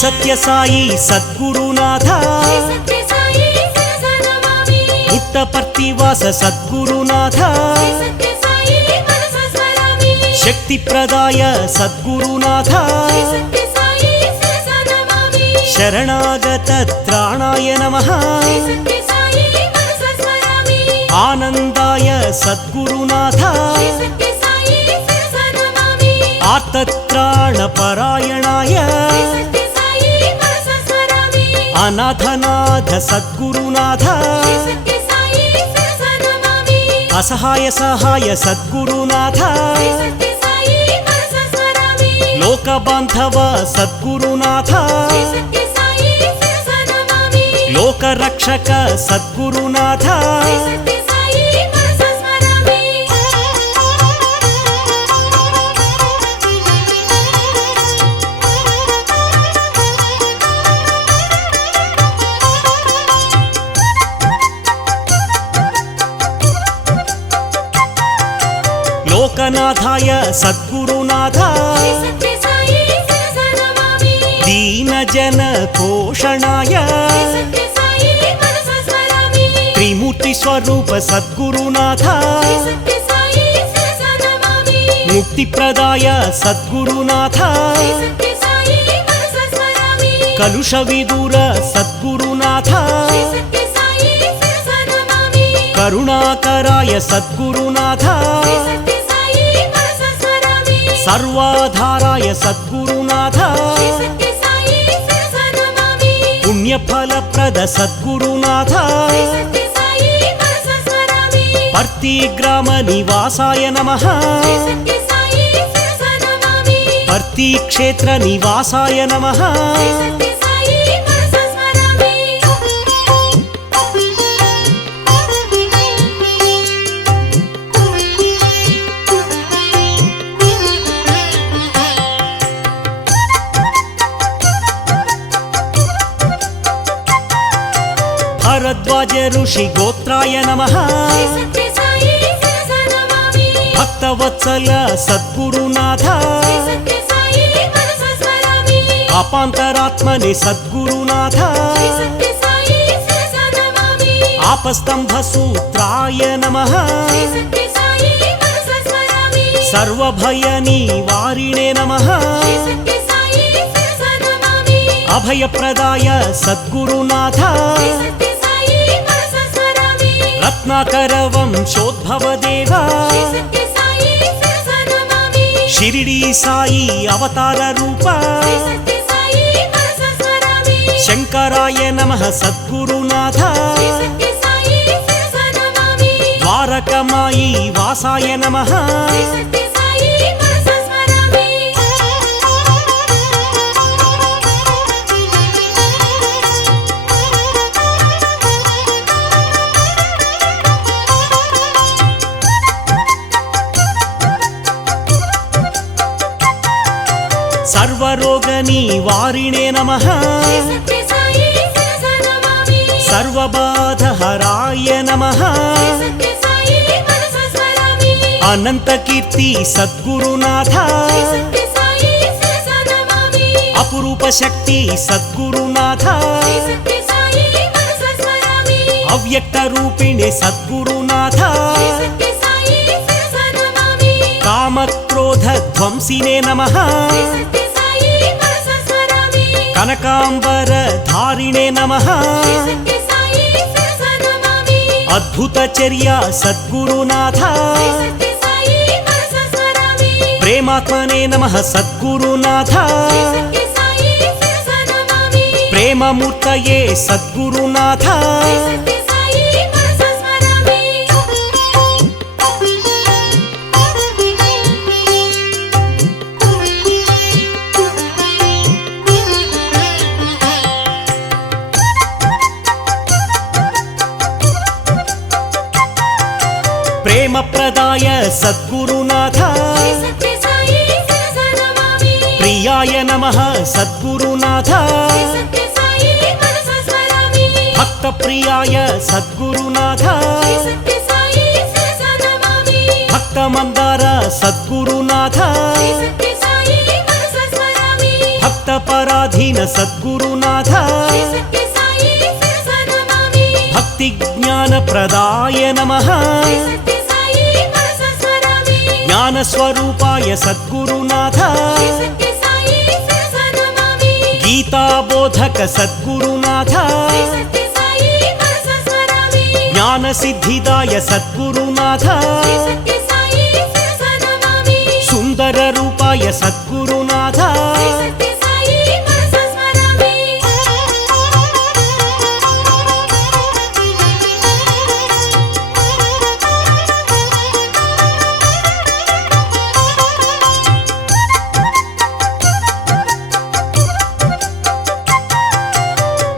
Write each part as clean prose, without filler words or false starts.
सत्य साई सद्गुरुनाथ पुट्टपर्तिवास सद्गुरुनाथ शक्ति प्रदाय सद्गुरुनाथ शरणागत त्राणाय नमः आनंदाय सद्गुरुनाथ आर्तत्राणपरायणाय अनाथनाथ सद्गुरुनाथ असहाय सहाय सद्गुरुनाथ लोकबांधव सद्गुरुनाथ लोकरक्षक सद्गुरुनाथ लोकनाथाय सद्गुरुनाथ दीनजन पोषणाय त्रिमूर्ति स्वरूप सद्गुरुनाथ मुक्तिप्रदाय सद्गुरुनाथ कलुषविदूर सद्गुरुनाथ करुणाकराय सद्गुरुनाथ सर्वाधाराय सद्गुरुनाथ पुण्यफलप्रद सद्गुरुनाथ पर्तिग्राम निवासाय नमः पर्तिक्षेत्र निवासाय नमः भरद्वाज ऋषि गोत्राय नमः भक्तवत्सल सद्गुरुनाथ अपान्तरात्मने सद्गुरुनाथ आपस्तंभसूत्राय नमः सर्वभयनिवारिणे नमः अभयप्रदाय सद्गुरुनाथ रत्नाकर वंशोद्भव देवा शिरडी साई अवतार रूपा शंकराय नमः सद्गुरुनाथ द्वारकमायी वासाय नमः सर्वरोगनिवारिणे नमः सर्वबाधहराय नमः अनंतकीर्ति सद्गुरुनाथ अपरूप शक्ति सद्गुरुनाथ अव्यक्त रूपिणे सद्गुरुनाथ कामक्रोध ध्वंसिने नमः कनकांबर धारिणे नमः अद्भुतचर्या सद्गुरुनाथ प्रेमात्मने नमः सद्गुरुनाथ प्रेममूर्तये सद्गुरुनाथ प्रेम प्रदाय सद्गुरुनाथ प्रियाय नमः सद्गुरुनाथ भक्त प्रियाय सद्गुरुनाथ भक्त मंदार सद्गुरुनाथ भक्त ಪರಾಧೀನ ಸದ್ಗುರುನಾಥ ಭಕ್ತಿ ಜ್ಞಾನ ಪ್ರದಾಯ ನಮಃ ಜ್ಞಾನ ಸ್ವರೂಪಾಯ ಸದ್ಗುರುನಾಥ ಗೀತಾ ಬೋಧಕ ಸದ್ಗುರುನಾಥ ಜ್ಞಾನ ಸಿದ್ಧಿದಾಯ ಸದ್ಗುರುನಾಥ ಸುಂದರ ರೂಪಾಯ ಸದ್ಗುರುನಾಥ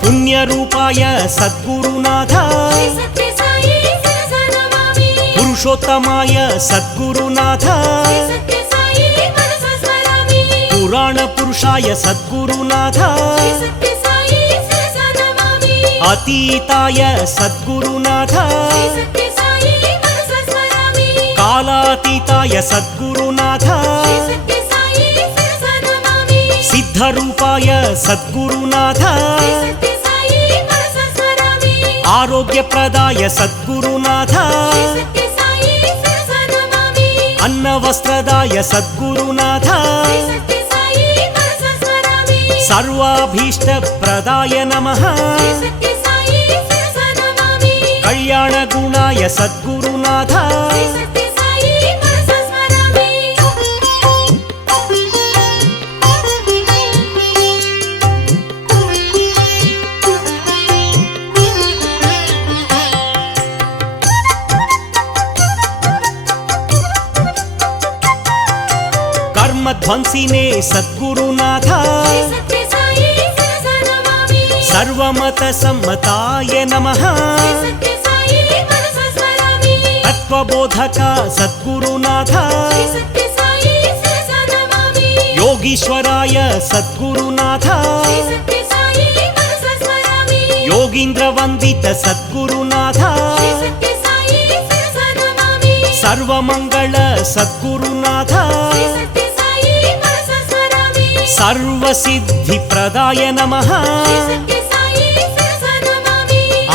ಪುಣ್ಯ ರೂಪಾಯ ಸದ್ಗುರುನಾಥ ಪುರುಷೋತ್ತಮಾಯ ಸದ್ಗುರುನಾಥ ಪುರಾಣ ಪುರುಷಾಯ ಸದ್ಗುರುನಾಥ ಅತೀತಾಯ ಸದ್ಗುರುನಾಥ ಕಾಲಾತೀತಾಯ ಸದ್ಗುರುನಾಥ ಸಿದ್ಧರೂಪಾಯ ಸದ್ಗುರುನಾಥ ಆರೋಗ್ಯಪ್ರದಾಯ ಸದ್ಗುರುನಾಥ ಅನ್ನವಸ್ತ್ರದಾಯ ಸದ್ಗುರುನಾಥ ಸರ್ವಾಭೀಷ್ಟಪ್ರದಾಯ ನಮಃ ಕಲ್ಯಾಣ ಗುಣಾಯ ಸದ್ಗುರುನಾಥ ಧ್ವಂಸಿನೇ ಸದ್ಗುರುನಾಥ ಸರ್ವಮತ ಸಮ್ಮತಾಯ ನಮಃ ತತ್ವಬೋಧಕ ಸದ್ಗುರುನಾಥ ಯೋಗೀಶ್ವರಾಯ ಸದ್ಗುರುನಾಥ ಯೋಗೀಂದ್ರ ವಂದಿತ ಸದ್ಗುರುನಾಥ ಸರ್ವಮಂಗಳ ಸದ್ಗುರುನಾಥ ಸರ್ವಸಿದ್ಧಿ ಪ್ರದಾಯ ನಮಃ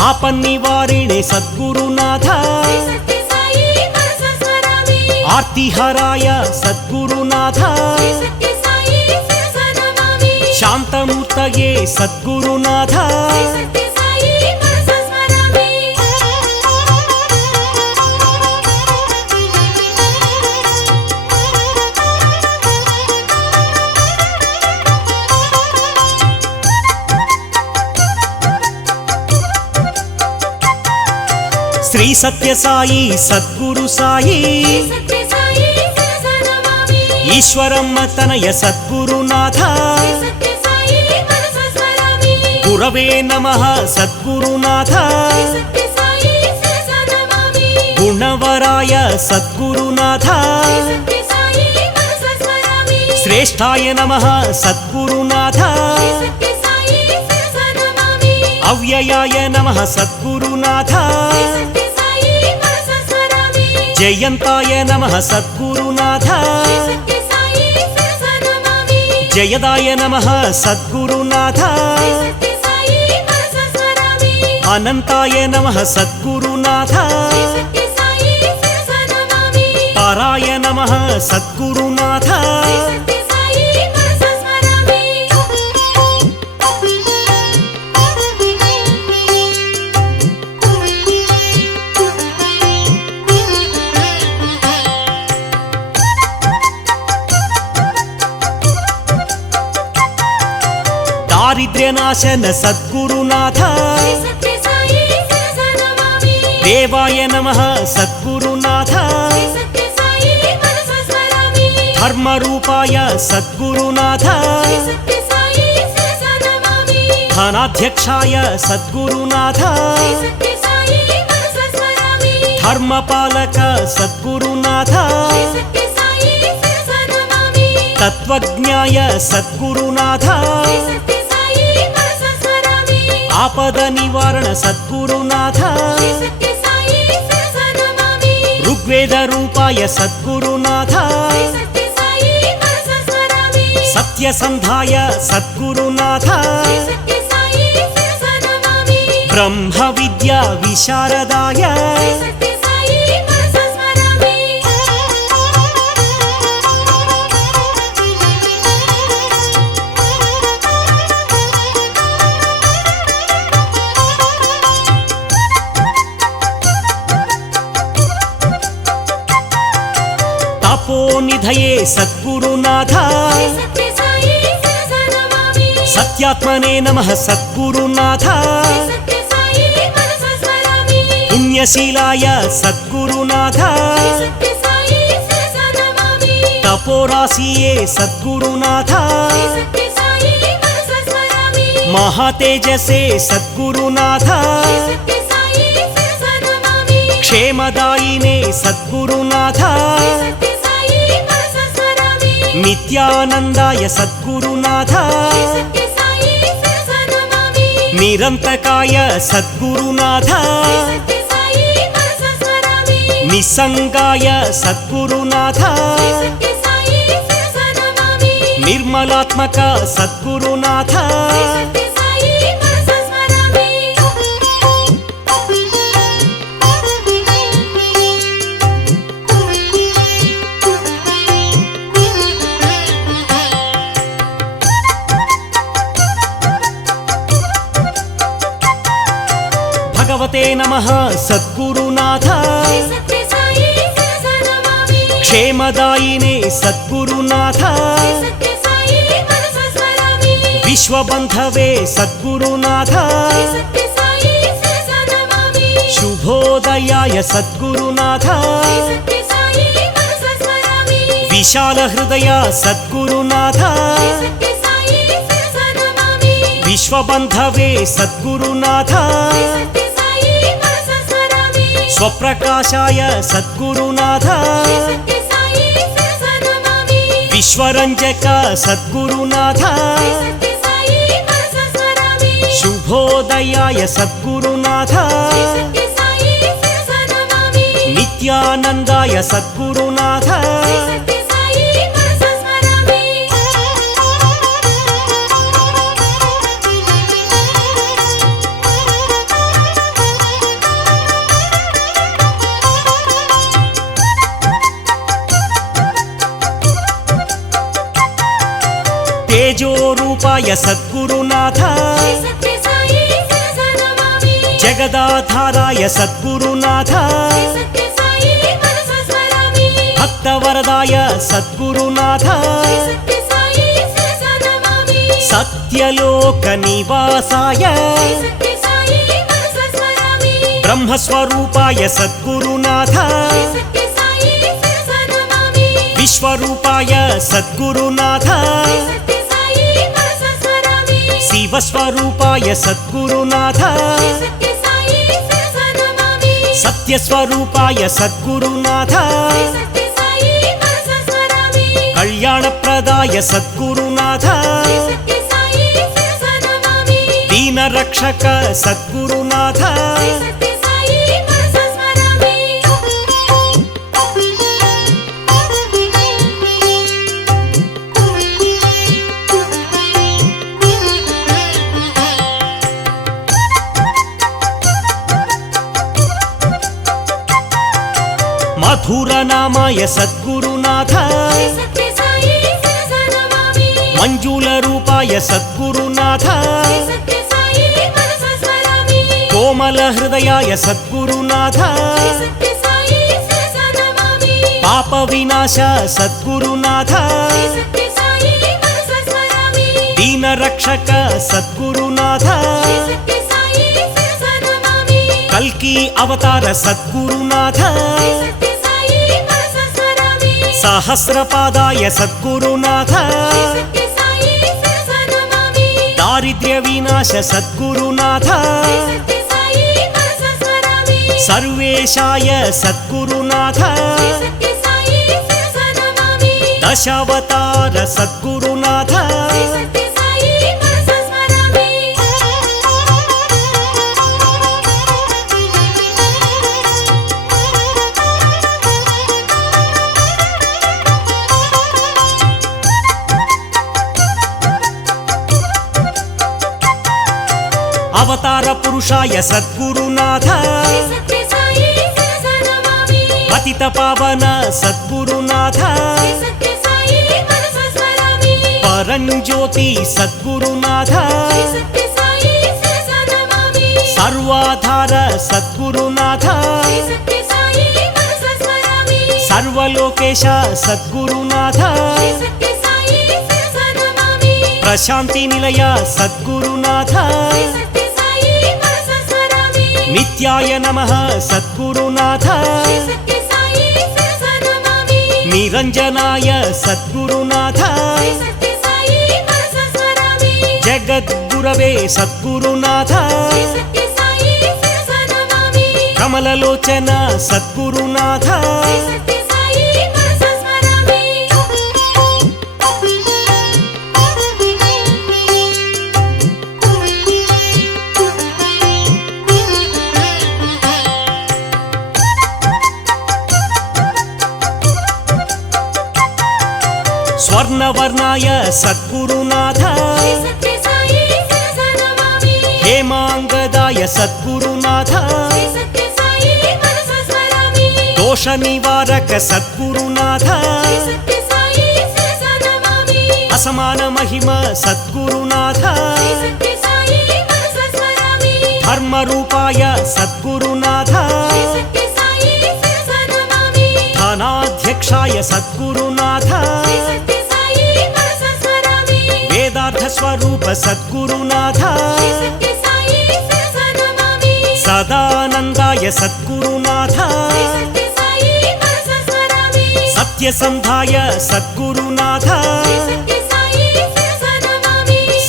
ಆಪನ್ನಿವಾರಿಣೆ ಸದ್ಗುರುನಾಥ ಆರ್ತಿಹರಾಯ ಸದ್ಗುರುನಾಥ ಶಾಂತಮೂರ್ತಯೇ ಸದ್ಗುರುನಾಥ ಶ್ರೀ ಸತ್ಯ ಸಾಯಿ ಸದ್ಗುರು ಸಾಯಿ ಈಶ್ವರಮ್ಮ ತನಯ ಸದ್ಗುರುನಾಥ ಗುರವೇ ನಮಃ ಸದ್ಗುರುನಾಥ ಗುಣವರಾಯ ಸದ್ಗುರುನಾಥ ಶ್ರೇಷ್ಠಾಯ ನಮಃ ಸದ್ಗುರುನಾಥ ಅವ್ಯಯಾಯ ನಮಃ ಸದ್ಗುರುನಾಥ ಜಯಂತಾಯ ನಮಃ ಸದ್ಗುರುನಾಥ ಜಯದಾಯ ನಮಃ ಸದ್ಗುರುನಾಥ ಅನಂತಾಯ ನಮಃ ಸದ್ಗುರುನಾಥ ತಾರಾಯ ನಮಃ ಸದ್ಗುರುನಾಥ दारिद्र्यनाशन सद्गुरुनाथ देवाय नमः सद्गुरुनाथ धर्मरूपाय सद्गुरुनाथ धनाध्यक्षाय सद्गुरुनाथ धर्मपालक सद्गुरुनाथ तत्वज्ञाय सद्गुरुनाथ आपद निवारण सद्गुरुनाथ ऋग्वेद रूपाय सद्गुरुनाथ सत्य सत्यसन्धाय सद्गुरुनाथ ब्रह्मविद्या विशारदाय तपोनिधये सद्गुरुनाथ सत्यात्मने नमः सद्गुरुनाथ पुण्यशीलाय सद्गुरुनाथ तपोराशिये सद्गुरुनाथ महातेजसे सद्गुरुनाथ क्षेमदायिने सद्गुरुनाथ नित्यानन्दाय सद्गुरुनाथ निरन्तकाय सद्गुरुनाथ निसंगाय सद्गुरुनाथ निर्मलात्मक सद्गुरुनाथ भगवते नमः सद्गुरुनाथ क्षेमदायिने सद्गुरुनाथ विश्वबन्धवे सद्गुरुनाथ शुभोदयाय सद्गुरुनाथ विशालहृदय सद्गुरुनाथ विश्वबन्धवे सद्गुरुनाथ स्वप्रकाशाय सद्गुरुनाथ विश्वरञ्जक सद्गुरुनाथ शुभोदयाय सद्गुरुनाथ नित्यानन्दाय सद्गुरुनाथ तेजोरूपाय सद्गुरुनाथ जगदाधाराय सद्गुरुनाथ भक्तवरदाय सद्गुरुनाथ सत्यलोकनिवासाय ब्रह्मस्वरूपाय सद्गुरुनाथ विश्वरूपाय सद्गुरुनाथ शिवस्वरूपाय सद्गुरुनाथ सत्यस्वरूपाय सद्गुरुनाथ कल्याणप्रदाय सद्गुरुनाथ दीनरक्षक सद्गुरुनाथ मधुरनामाय सद्गुरुनाथ मंजूलरूपाय सद्गुरुनाथ कोमलहृदयाय सद्गुरुनाथ पापविनाश सद्गुरुनाथ दीनरक्षक सद्गुरुनाथ कल्की अवतार सद्गुरुनाथ सहस्रपादाय सद्गुरुनाथ दारिद्र्यविनाश सद्गुरुनाथ सर्वेशाय सद्गुरुनाथ दशावतार सद्गुरुनाथ అవతార పురుషాయ సద్గురునాథ పతిత పావన సద్గురునాథ పరంజ్యోతి సద్గురునాథ సర్వాధార సద్గురునాథ సర్వలోకేశ సద్గురునాథ ప్రశాంతి నిలయ సద్గురునాథ నిత్యాయ నమః సద్గురునాథ నిరంజనాయ సద్గురునాథ జగద్గురవే సద్గురునాథ కమలలోచన సద్గురునాథ స్వర్ణవర్ణాయ సద్గురునాథ హేమాంగదాయ సద్గురునాథ దోష నివారక సద్గురునాథ అసమాన మహిమ సద్గురునాథ ధర్మరూపాయ సద్గురునాథ ధనాధ్యక్షాయ సద్గురునాథ వేదార్థ స్వరూప సద్గురునాథ సదానందాయ సద్గురునాథ సత్యసంధాయ సద్గురునాథ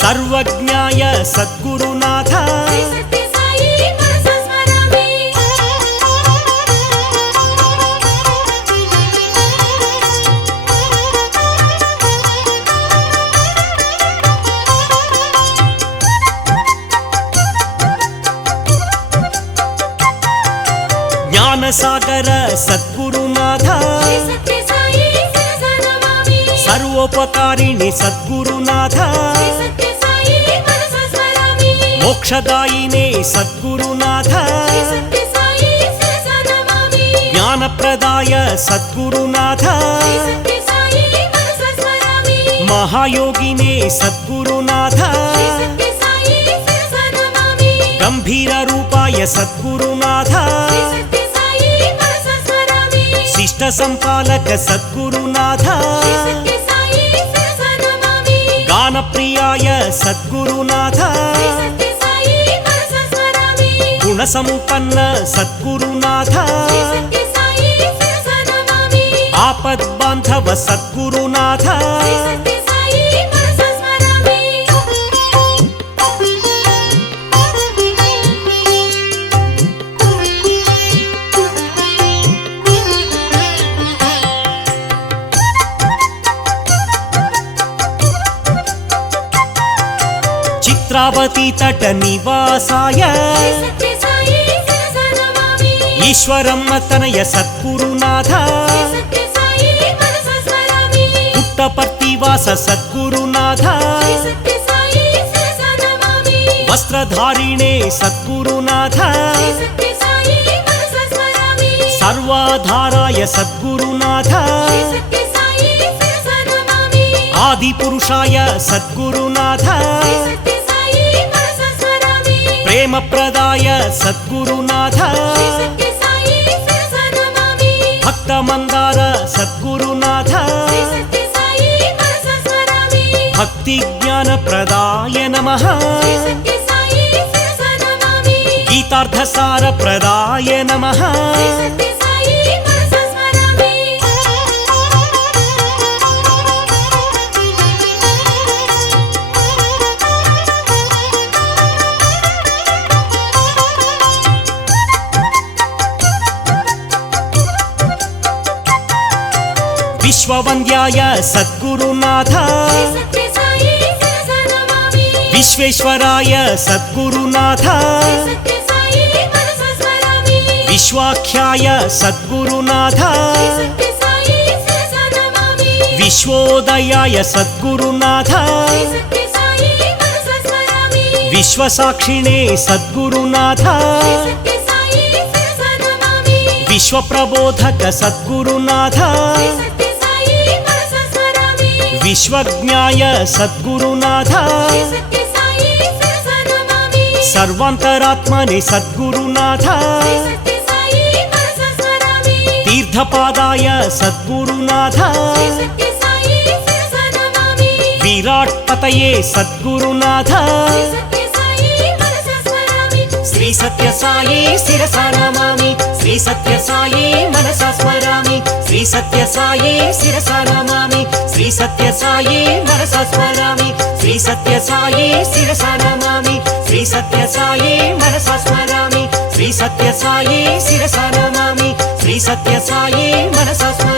సర్వజ్ఞాయ సద్గురునాథ జ్ఞానసాగర సద్గురునాథ సర్వోపకారిణి సద్గురునాథ మోక్షదాయినే సద్గురునాథ జ్ఞానప్రదాయ సద్గురునాథ మహాయోగినే సద్గురునాథ గంభీర రూపాయ సద్గురునాథ శిష్ట సంపాలక సద్గురునాథ గానప్రియాయ సద్గురునాథ గుణసంపన్న సద్గురునాథ ఆపద్బాంధవ సద్గురునాథ చిత్రావతి తట నివాసాయ ఈశ్వరమ్మ తనయ సద్గురునాథ పుట్టపర్తివాస సద్గురునాథ వస్త్రధారిణే సద్గురునాథ సర్వాధారాయ సద్గురునాథ ఆదిపురుషాయ సద్గురునాథ ప్రేమప్రదాయ సద్గురునాథ భక్తమందార సద్గురునాథ భక్తి జ్ఞాన ప్రదాయ నమః గీతార్థసార ప్రదాయ నమః విశ్వవంద్యాయ సద్గురునాథ విశ్వేశ్వరాయ సద్గురునాథ విశ్వాఖ్యాయ సద్గురునాథ విశ్వోదయాయ సద్గురునాథ విశ్వసాక్షిణే సద్గురునాథ సత్య సాయి శిరసా నమామి విశ్వప్రబోధక సద్గురునాథ సత్య సాయి మనసా స్మరామి విశ్వజ్ఞాయ సద్గురునాథ సత్య సాయి శిరసా నమామి సర్వాంతరాత్మనే సద్గురునాథ సత్య సాయి మనసా స్మరామి తీర్థపాదాయ సద్గురునాథ సత్య సాయి శిరసా నమామి విరాట్ పతయే సద్గురునాథ సత్య సాయి మనసా స్మరామి శ్రీ సత్య సాయి శిరసా నమామి శ్రీ సత్య సాయి మనసా స్మరామి శ్రీ సత్య సాయి శిరసా నమామి శ్రీ సత్య సాయి మనసా స్మరామి శ్రీ సత్య సాయి శిరసా నమామి శ్రీ సత్య సాయి మనసా స్మరామి శ్రీ సత్య సాయి శిరసా నమామి శ్రీ సత్య సాయి మనసా స్మరామి